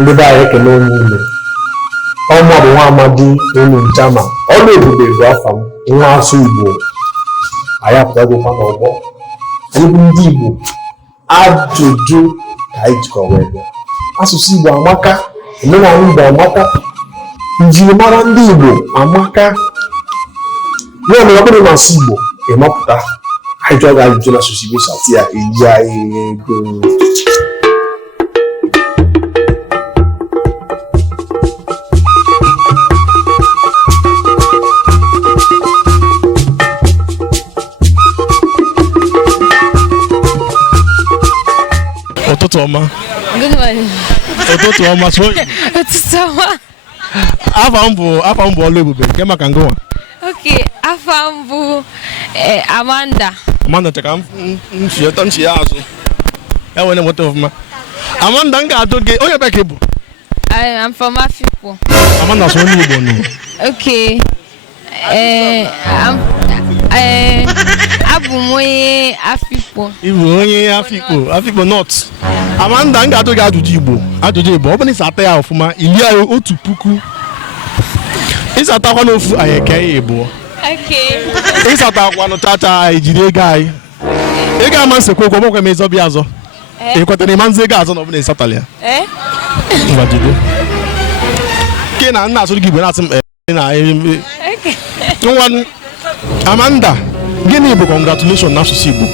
ndị be anyị ekele onye ime ọmụ bụ nwa amadi olu nchama ọrụ ebube bụ afa m nwa asụ Igbo anyị apụtagokwa n'ọgbọ anyị bụ ndị Igbo ajụjụ ka anyị jikọrọ wee bịa asụsụ Igbo amaka omenala Igbo amaka njirimara ndị Igbo amaka ya mere ọ bụrụ na asụ Igbo ịmapụta anyị jụọ gị ajụjụ n'asụsụ Igbo sati ya eji anyị ego. Ụtụtụ ọma. Good morning. Ụtụtụ ọma so. Ụtụtụ ọma. Afa m bụ ọlụ ebube nke maka ngụwa. Okay, afa m bụ Amanda. Amanda cheka m si ya azụ. Ya nwere moto ọfụma. Amanda m ga-ajụ gị onye bekee bụ? I'm from Afikpo. Amanda so onye Igbo nụ. Okay. Abụ m onye Afikpo. Ịbụ onye Afikpo North. Amanda m ga-ajụ gị ajụjụ Igbo ọ bụrụ na ịsa ata ya ọfụma ili ya 1,000 ịsa atakwa n'ofu anyị eke ya ịbụọ. Okay. Ịsa atakwa n'ụchacha anyị jiri ego anyị ego ama nsekwa okwu ọgbakwa m ịzọbịa azọ ịkwetara ịma nzi ego azọ na ọ bụla ịsatala ya ngwa jide ke na nna asụrụ gị Igbo na-asị m na nwa Amanda gịnị bụ congratulation n'asụsụ Igbo?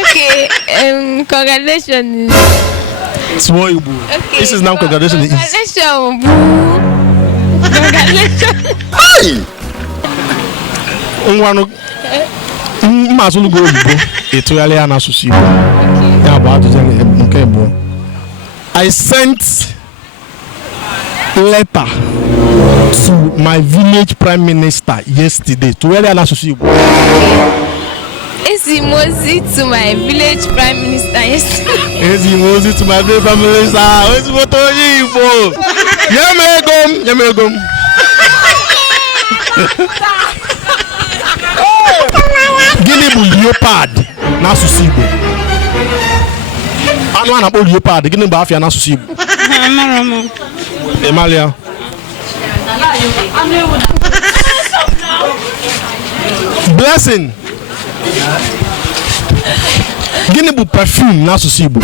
Okay, congratulations. Small Igbo. Okay. This is now congratulations. Congratulations. Congratulations. Ngwanụ mma asụrụ gị Oyibo ịtụgharị ya n'asụsụ Igbo. Ya bụ ajụjụ nke abụọ. I sent letter to my village prime minister yesterday. Tụgharị ya n'asụsụ Igbo. Ezimozi to my village prime minister yesterday. Ezimozi to my village prime minister. Ezimoto onye Igbo. Nye m ego m. Gịnị bụ leopard n'asụsụ Igbo? Anụ a na-akpọ leopard gịnị bụ afịa n'asụsụ Igbo? Emalia. Blessing. Gịnị bụ perfume n'asụsụ Igbo?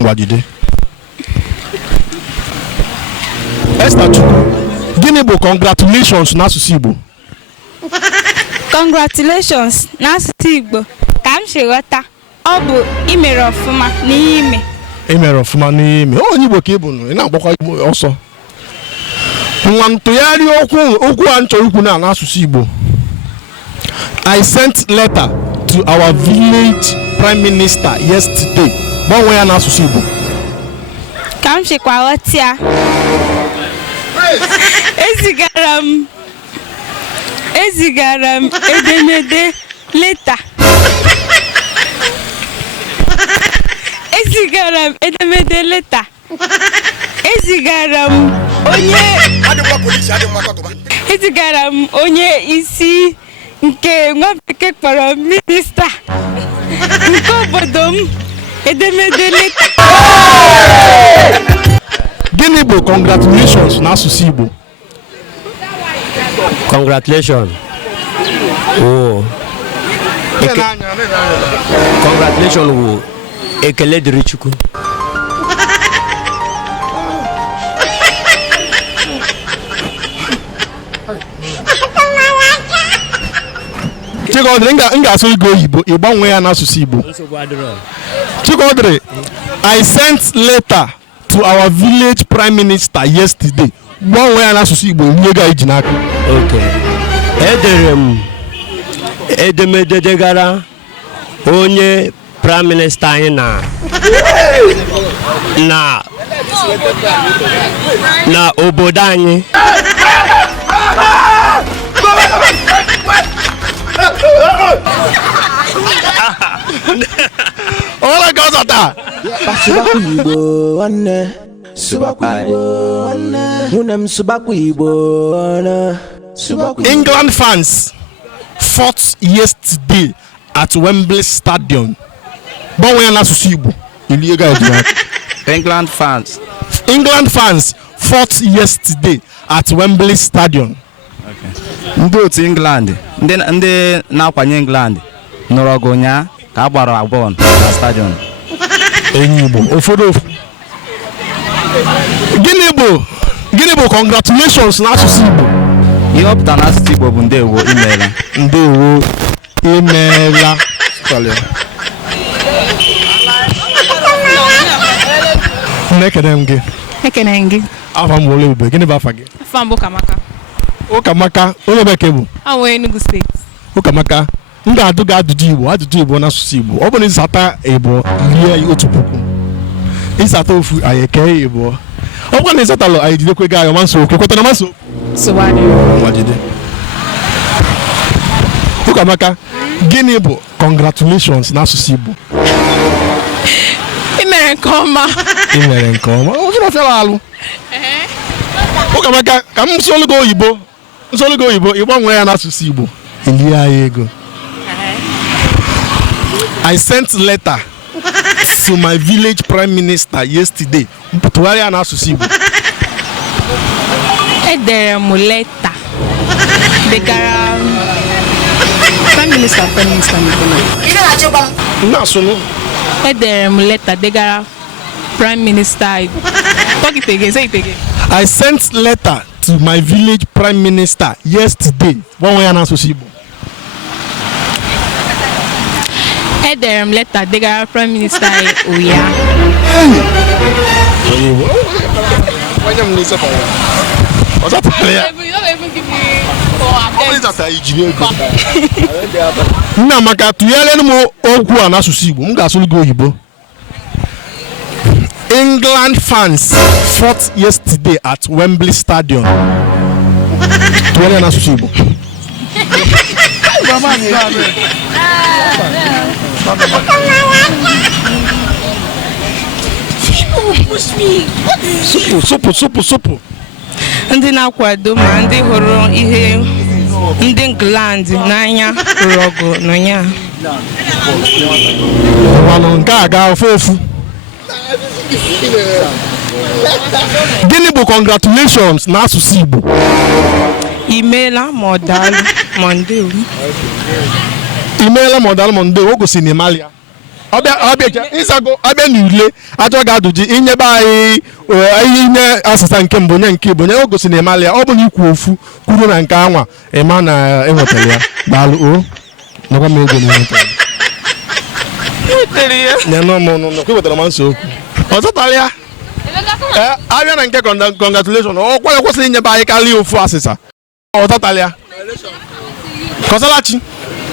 Ngwajide. Esther Chukwu. Gịnị bụ congratulations n'asụsụ Igbo? Congratulations n'asụsụ Igbo ka m si ghọta ọ bụ imere ọfụma n'ihe ime. Imere ọfụma n'ihe ime. Onye Igbo ka ị bụ ị na-agbakwa Igbo ọsọ. Nwa ntụgharị okwu a nchọrọ ikwu na n'asụsụ Igbo. I sent letter to our village prime minister yesterday. Gbanwee ya n'asụsụ Igbo. Ka m sikwa ghọta ya. Ezigara m edemede leta. Ezigara m onye isi nke nwa bekee kpọrọ minista nke obodo m edemede leta. Gịnị bụ congratulations n'asụsụ Igbo? Congratulations. Oh. Congratulations wo ekele dịrị Chukwu. Chikodiri m ga-asụ ego Oyibo ịgbanwe ya n'asụsụ Igbo. Chikodiri, I sent letter to our village prime minister yesterday. Gbanwee ya n'asụsụ Igbo nye ga iji n'aka. Okay. Edere m edemede degara onye prime minister anyị na obodo anyị. Hola, cosa está. Subaku Igbo, one. Subaku Igbo, one. Unem Subaku Igbo, one. England fans fought yesterday at Wembley Stadium. But we are not Asusu Igbo. England fans fought yesterday at Wembley Stadium. Ndị otu England, ndị na-akwanye England nọrọ ọgụ ụnyaahụ ka a gbara bọọlụ na stadium. Enyi Igbo, ụfọdụ ofu. Gịnị bụ congratulations na Asusu Igbo? Ihe ọ pụtara na Asusu Igbo bụ ndewo imeela. Ndewo imeela. Ekene m gị. Ekene gị. Afa m wole ube, gịnị bụ afa gị? Afa m bụ Amaka. Ụkamaka, onye bekee bụ? Awụ Enugu steeti. Ụkamaka, m ga-adụ gị ajụjụ Igbo n'asụsụ Igbo. Ọ bụrụ na ịsata Igbo rie otu puku. Ịsata ofu anyị ekee Igbo. Ọ bụrụ na ịsatalụ anyị jidekwe gị ayọ manso okwu. Kwetara manso okwu? Sụwadị. Nwajide. Ụkamaka, gịnị bụ congratulations n'asụsụ Igbo? I mere nke ọma. I mere nke ọma. Ọ gịnị ọfịara alụ? Ụkamaka, ka m sụọlụ gị oyibo. Ịgbanwee ya n'asụsụ Igbo. Elie anyị ego. I sent letter to my village prime minister yesterday. Tụgharịa ya n'asụsụ Igbo. Edere m leta degara prime minister. Edere m leta degara prime minister. Talk it again, say it again. I sent letter to my village prime minister yesterday. Gbanwee ya n'asụsụ Igbo. Edere m leta degara prime minister ụnyaahụ. Nna maka tụnyere m okwu a n'asụsụ Igbo, m ga-asụrụ gị oyibo. England fans fought yesterday at Wembley Stadium. Tụnyere n'asụsụ Igbo. Supu. Ndị na-akwado ma ndị hụrụ ihe ndị England n'anya rụrụ ọgụ n'ụnyaahụ. Nke a ga ofu. Gịnị bụ congratulations n'asụsụ Igbo? Imeela ma ọ daalụ ma ndewo. Imeela ma ọ daalụ ma ndewo. O gosi na ịmalịa. Abịa n'ule ajọ ga-adụji inyebe anyị inye asịsa nke mbụ nye nke Igbo nye o gosi na ịmalịa. Ọ bụ na ikwu ofu kwuru na nke anwa ịma na enwetara ya. Daalụ o. Nakwa m ego na enwetara m nso okwu. Ọ zụtara ya. Abịa na nke congratulation ọ kwesịrị inyebe anyị karịa ofu asịsa. Ọ zụtara ya. Kọsalachi,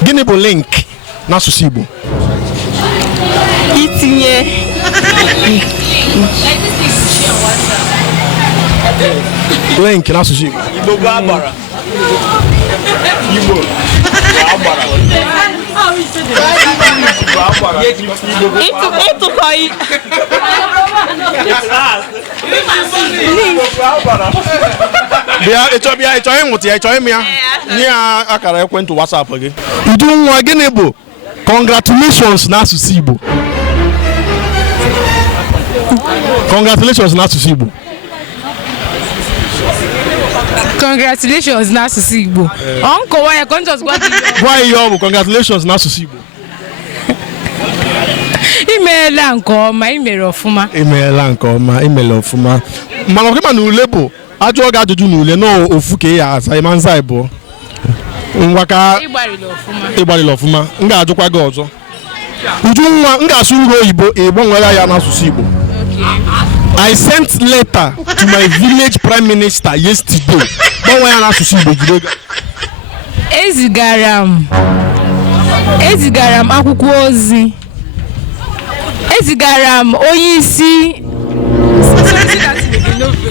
gịnị bụ link n'asụsụ Igbo? Itinye link n'asụsụ Igbo. Igbo bụ agbara. Bịa ịchọ ịmụta ya, ịchọ ime ya. Nye ya akara ekwentị WhatsApp gị. Uju nwa, gịnị bụ congratulations n'asụsụ Igbo? Congratulations n'asụsụ Igbo. Congratulations n'asụsụ Igbo. Ọ nkọwa ya conscious gwa ihe ọ bụ congratulations n'asụsụ Igbo. Imeela nke ọma, imere ọfụma. Imeela nke ọma, imere ọfụma. Mana ọkịma na ule bụ ajụọ gị ajụjụ na ule na ofu ka ị ya aza ịma nza ịbụ. Ngwa ka ịgbarịla ọfụma. M ga-ajụkwa gị ọzọ. Uju nwa, m ga-asụrụ gị oyibo ịgbanwere ya n'asụsụ Igbo. I sent letter to my village prime minister yesterday. Gbanwee ya n'asụsụ Igbo jide gị. Ezigara m akwụkwọ ozi. Ezigara m onye isi.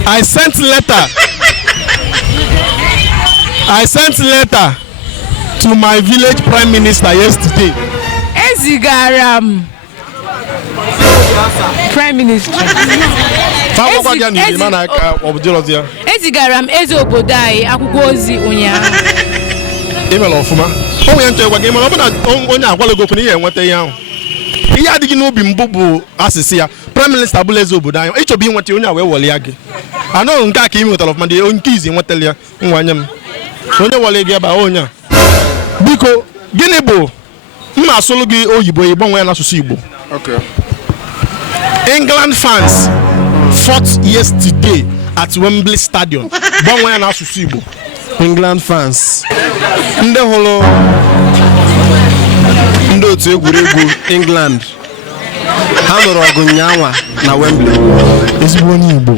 I sent letter to my village prime minister yesterday. Ezigara m Prime Minister. Ezigara m eze obodo anyị akwụkwọ ozi ụnyaahụ. Imela ọfụma. Onwe nche gwa gị mana ọ bụ na onye agwala gị okwu na ihe enweta ihe ahụ. Ihe adịghị n'obi mbụ bụ asịsị ya. Prime Minister abụla eze obodo anyị. Ịchọbụ inweta onye a wee wọle ya gị. Anọ nke a ka ị nwetara ọfụma dị nke izi nwetala ya nwanye m. Onye wọle gị ebe onye a. Biko gịnị bụ mma asụlụ gị oyibo ịgbanwe ya n'asụsụ Igbo? Okay. England fans fought yesterday at Wembley Stadium. Gbanwe ya n'asụsụ Igbo. England fans ndị hụrụ ndị otu egwuregwu England ha nụrụ ọgụ ụnyaahụ na Wembley. Ezigbo onye Igbo.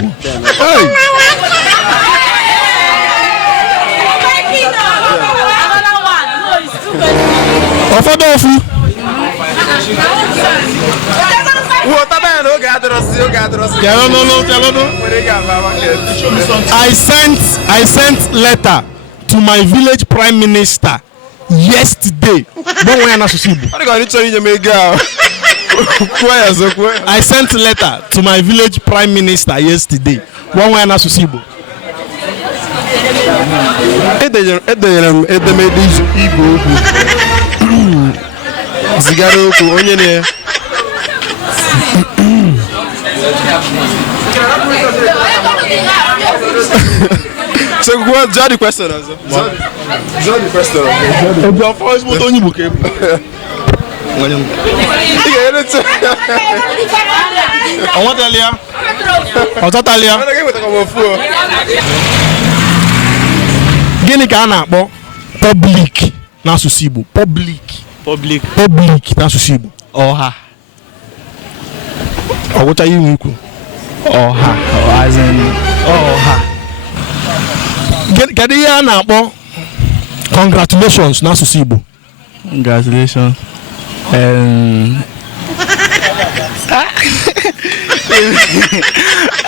Ụfọdụ ofu I sent letter to my village prime minister yesterday. I sent letter to my village prime minister yesterday. Edenyere m edemede Igbo okwu zigara okwu onye na So what the question is? The question. Your voice was on you. I want Talia. Gini ka na akpọ public n'asụsụ Igbo. Public n'asụsụ Igbo. Ọha. Ọgwụcha ihe ikwu. Ọha. As in ọha. Kedu ihe a na-akpọ congratulations n'asụsụ Igbo? Congratulations.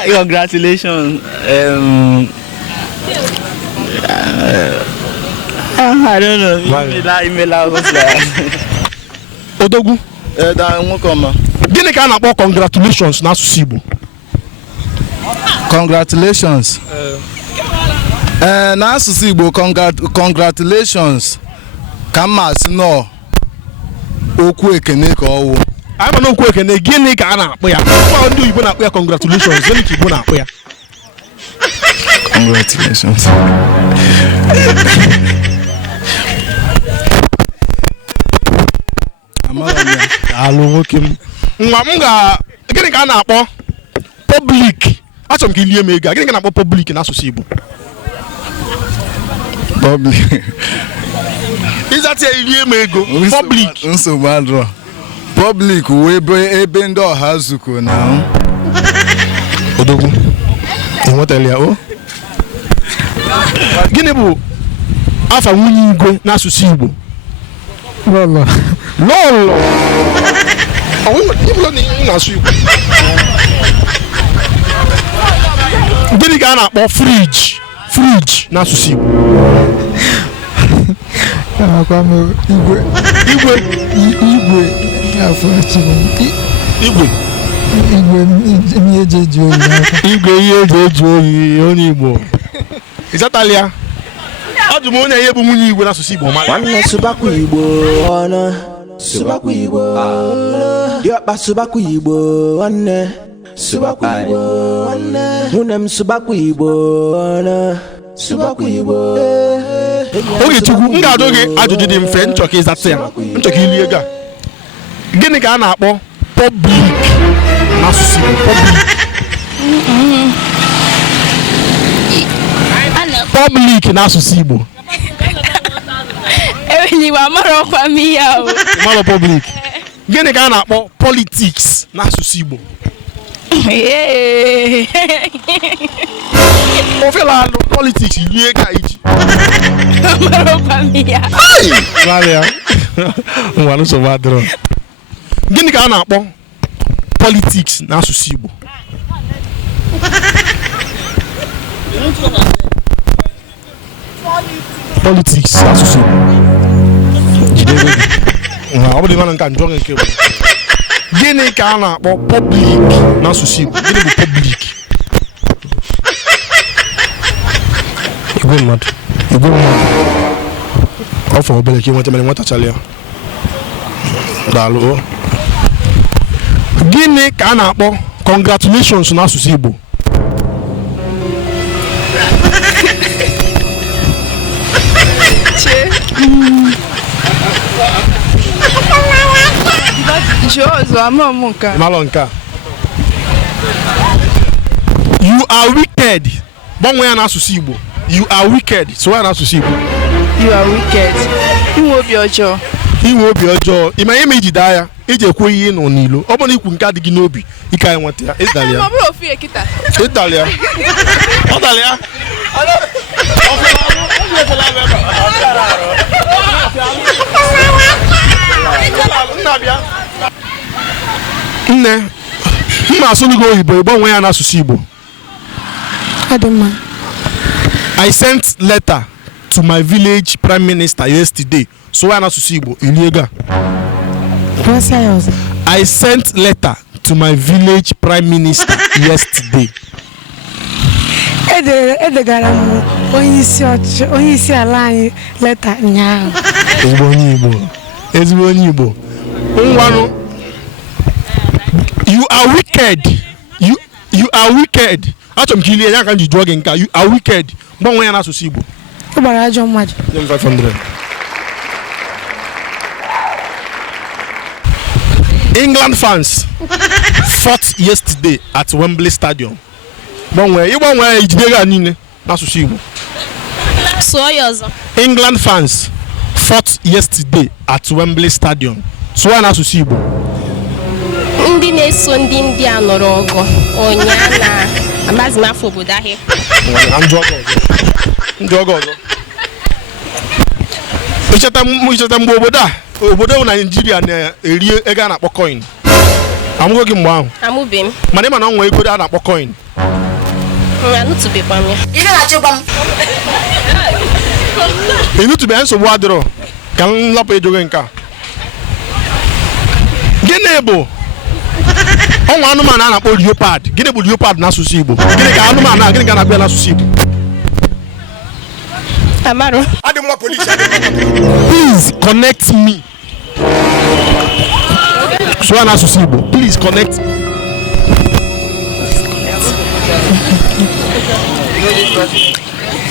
Congratulations. I don't know. Odogwu. Gịnị ka a na-akpọ congratulations n'asụsụ Igbo? Congratulations. N'asụsụ Igbo congratulations ka mma asị nọ okwu ekene ka ọwụ. Anyị ma na okwu ekene gịnị ka a na-akpọ ya? Ndị Igbo na-akpọ ya congratulations, gịnị ka Igbo na-akpọ ya? Congratulations. Alụ nwoke m. Nwa m gịnị ka a na-akpọ public? Achọrọ m ka ilie m ego. Gịnị ka a na-akpọ public n'asụsụ Igbo? Public. Ịzati ya ilie m ego. Public. Nsogbu adịrọ. Public wee ebe ndị ọha zukọ na Odogwu. Enwetala ya o. Gịnị bụ afa nwunye igwe n'asụsụ Igbo? Lolo. Gịnị ka a na-akpọ fridge n'asụsụ Igbo? Igwe ihe eji oyi onye Igbo. Ịzatalia? Ọ dị m onye ihe bụ nwunye igwe n'asụsụ Igbo ma. Nwanne subakwa Igbo ọnụ. Subakwa Igbo. Diọkpa subakwa Igbo nwanne. Subakwa Igbo nwanne. Nwunye m subakwa Igbo ọnụ. Subakwa Igbo. Oge Chukwu, m ga-ajụ gị ajụjụ dị mfe nchọ ka ịzata ya. Nchọ ka ilie ego a. Gịnị ka a na-akpọ public n'asụsụ Igbo? Public n'asụsụ Igbo. Ewenyiwa amarọkwa m ihe ahụ. Mara public. Gịnị ka a na-akpọ politics n'asụsụ Igbo? Ofela alụ politics ilie ka iji. Amarọkwa m ihe ahụ. Nwa nsogbu adịrọ. Gịnị ka a na-akpọ politics n'asụsụ Igbo? Politics asụsụ Igbo. Jide ego gị. Ọ bụ dị mana nke njọ nke bụ. Gịnị ka a na-akpọ public n'asụsụ Igbo? Gịnị bụ public? Igwe mmadụ. Ọ fọrọ obere ka ị nweta mere nwetachala ya. Daalụ. Gịnị ka a na-akpọ congratulations n'asụsụ Igbo? You are wicked. Gbanwee ya n'asụsụ Igbo. You are wicked. So ya n'asụsụ Igbo. You are wicked. Inwe obi ọjọọ. Inwe obi ọjọọ. Ị ma ihe ma iji daa ya, iji ekwe ihe nọ n'ilo. Ọ bụrụ na ikwu nke adịghị n'obi, ike anyị nweta ya. Ịdali ya. Ọ bụrụ ofu ekita. Ịdali ya. Ọ dali ya. Nne, mma asụrụ gị oyibo gbanwee ya n'asụsụ Igbo. I sent letter to my village prime minister yesterday. So ya n'asụsụ Igbo iliega. I sent letter to my village prime minister yesterday. Edegara m onye isi ala anyị leta ụnyaahụ. Ezigbo onye Igbo. Ngwanụ. You are wicked. You are wicked. Achọrọ m ka ilie ya ka m ji jụọ gị nka. You are wicked. Gbanwee ya n'asụsụ Igbo. Ị gbara ajọ mmadụ. 500. England fans fought yesterday at Wembley Stadium. Gbanwee ijide ga niile n'asụsụ Igbo. Sụọ ya ọzọ. England fans fought yesterday at Wembley Stadium. Sụọ ya n'asụsụ Igbo. Ndị na-eso ndị India nọrọ ọgụ ụnyaahụ na amazimafọ obodo ahịa. Ndị ọgọ ọzọ. Icheta mgbe obodo Naijiria na-eri ego a na-akpọ coin. Amụgo gị mgbe ahụ? Amụbe m. Mana ịma na ọ nwee ego a na-akpọ coin. Anụtụbekwa m ya. Ịnụtụbe nsogbu adịrọ ka m lapụ ejoge nke a. Gịnị bụ ọnwa anụmanụ a na-akpọ leopard? Gịnị bụ leopard n'asụsụ Igbo? Gịnị ka anụmanụ a gịnị ka a na-akpọ ya n'asụsụ Igbo? Amarụ. Please connect me. Sụọ n'asụsụ Igbo. Please connect me.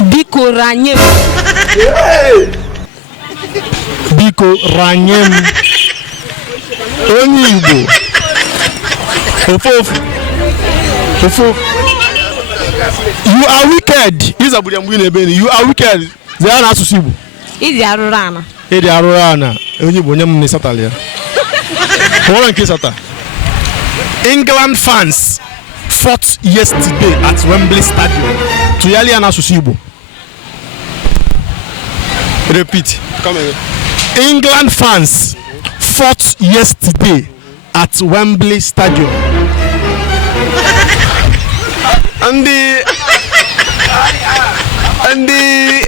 Biko ranye m. Biko ranye m. Onye Igbo. Ofofu. You are wicked. Ịzagburu mgbe ị na-ebe ni. You are wicked. Zaa n'asụsụ Igbo. Ịdị arụrụ ana. Ịdị arụrụ ana. Onye Igbo onye m na-esatala ya. Nwere nke sata. England fans fought yesterday at Wembley Stadium. Tuyali ya n'asụsụ Igbo. Repeat. Come again. England fans fought yesterday at Wembley Stadium. Ndi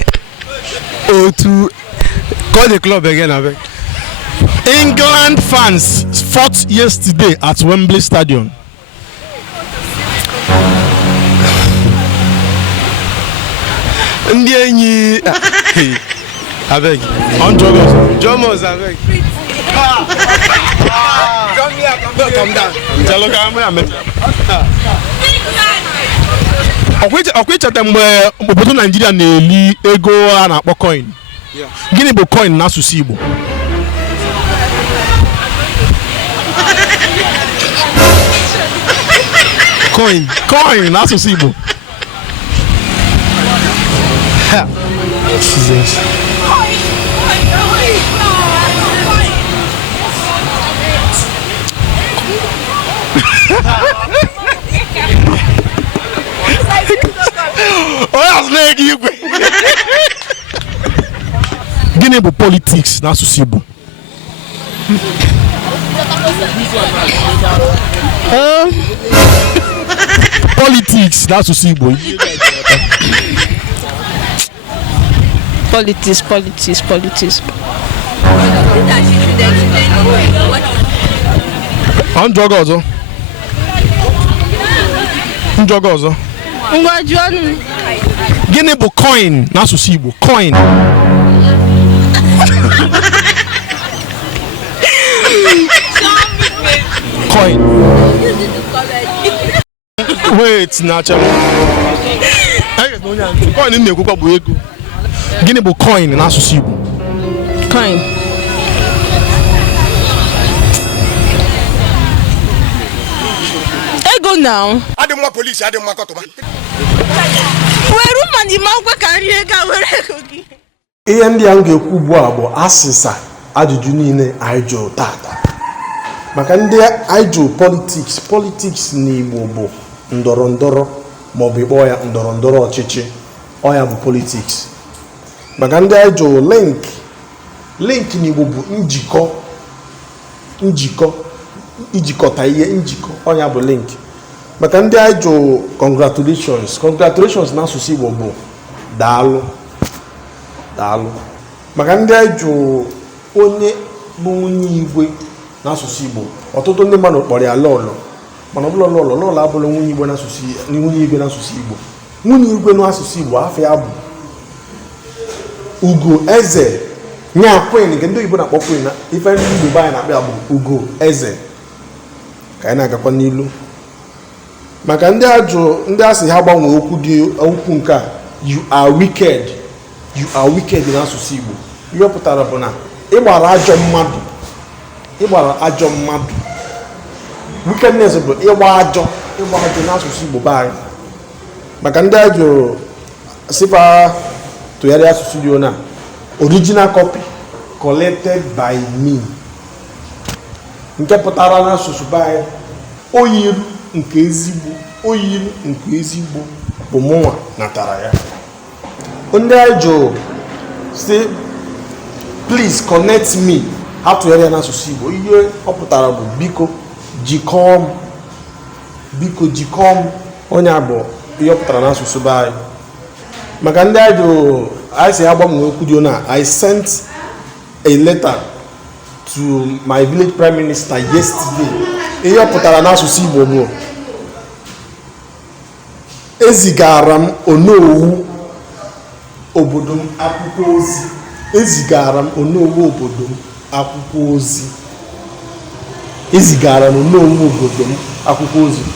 to call the club again, Avec. England fans fought yesterday at Wembley Stadium. Ndi enyi avec on Jomos avec. Come down. Ọkwicheta mgbe obodo Naijiria na-eli ego a na-akpọ coin. Gịnị bụ coin n'asụsụ Igbo? Coin n'asụsụ Igbo. Jesus. Gịnị bụ politics n'asụsụ Igbo? Politics n'asụsụ Igbo. Politics. Njọgọ ọzọ. Ngwa jụọ ọnụ. Gịnị bụ coin n'asụsụ Igbo? Coin. Coin. Wait, na-acha. Coin na-ekwukwa bụ ego. Gịnị bụ coin n'asụsụ Igbo? Coin. Ego now. Adị mma polisi, adị mma kọtụma. Were mmadụ ma ọgwa ka nri ego were ego gị. Ihe ndị a m ga-ekwu ugbu a bụ asịsa ajụjụ niile anyị jụrụ tata. Maka ndị anyị jụrụ politiks n'Igbo bụ ndọrọ ndọrọ maọbụ ịkpọ ya ndọrọ ndọrọ ọchịchị, ọ ya bụ politiks. Maka ndị anyị jụrụ link n'Igbo bụ njikọ ijikọta ihe, njikọ, ọ ya bụ link. Maka ndị anyị jụrụ congratulations n'asụsụ Igbo bụ daalụ. Maka ndị anyị jụrụ onye bụ nwunye igwe n'asụsụ Igbo, ọtụtụ ndị mmadụ kpọrọ ya lọlọ, mana ọ bụla lọlọ abụrụ nwunye igwe n'asụsụ Igbo. Nwunye igwe n'asụsụ Igbo afọ ya bụ ugo eze, nya queen, nke ndị Igbo na-akpọ queen, na ife ndị Igbo anyị na-akpọ ya bụ ugo eze. Ka anyị na-agakwa n'ilu. Maka ndị asị ha gbanwee okwu nke a, you are wicked n'asụsụ Igbo. Ihe ọ pụtara bụ na ịgbara ajọ mmadụ. Wickedness bụ ịgba ajọ n'asụsụ Igbo be anyị. Maka ndị a jụrụ sifa tụgharịa asụsụ dị na original copy collected by me, nke pụtara n'asụsụ be anyị oyiru nke ezigbo bụ mụnwa natara ya. Ndị anyị jụrụ say please connect me, ha tụgharịa n'asụsụ Igbo, ihe ọ pụtara bụ biko jikọọ m, onye bụ ihe ọ pụtara n'asụsụ be anyị. Maka ndị anyị jụrụ anyị si agbanwe okwu dị na I sent a letter to my village prime minister yesterday. Ihe ọ pụtara n'asụsụ Igbo bụ ezigara m onowu obodo m akwụkwọ ozi.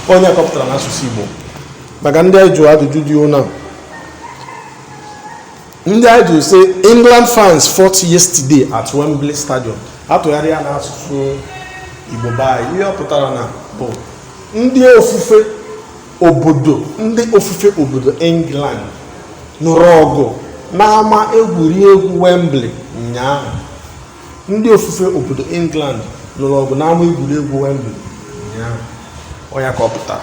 Onye akọpụtara n'asụsụ Igbo. Maka ndị anyị jụrụ ajụjụ dị na ndị anyị jụrụ say England fans fought yesterday at Wembley Stadium. Atụgharịa n'asụsụ Igbo be anyị, ihe ọ pụtara na bụ ndị ofufe obodo England nụrụ ọgụ n'ama egwuregwu Wembley ụnyaahụ. Ndị ofufe obodo England nụrụ ọgụ n'ama egwuregwu Wembley ụnyaahụ. Onye ka ọ pụtara.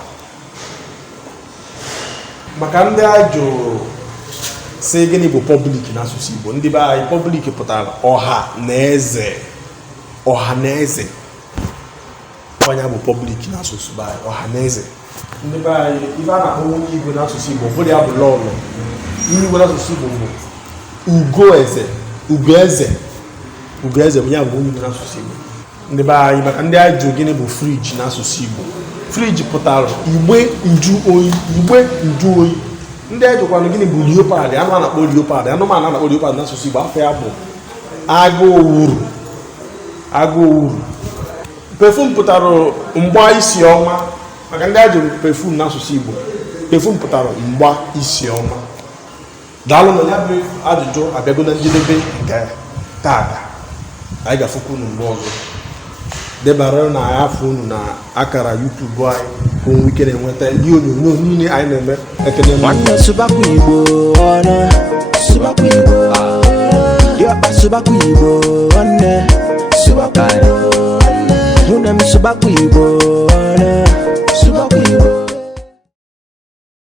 Maka ndị anyị jụrụ sị gịnị bụ public n'asụsụ Igbo, ndị be anyị public pụtara ọha na eze. Onye bụ public n'asụsụ be anyị, ọha na eze. Ndị be anyị ife a na-akpọ nwunye igwe n'asụsụ Igbo bụrụ ya bụ lọlọ. Nwunye igwe n'asụsụ Igbo bụ ugo eze bụ ya bụ nwunye igwe n'asụsụ Igbo. Ndị be anyị, maka ndị anyị jụrụ gịnị bụ friji n'asụsụ Igbo, friji pụtara igbe nju oyi. Ndị anyị jụkwanụ gịnị bụ leopard, anụmanụ a na-akpọ leopard n'asụsụ Igbo, afọ ya bụ agụowuru. Perfume pụtara mgba isi ọma. Maka ndị anyị jụrụ perfume n'asụsụ Igbo, perfume pụtara mgba isi ọma. Daalụ na ya bụ ajụjụ abịago na njedebe nke tata. Anyị ga-afụkwa unu mgbe ọzọ. Debara na afọ unu na akara YouTube anyị ka onwe ike na-enweta ihe onyonyo niile anyị na-eme. Ekele nwanne Subakwa Igbo ọna Subakwa Igbo diọkpa Subakwa Igbo nwanne Subakwa Igbo nwanne Subakwa Igbo ọna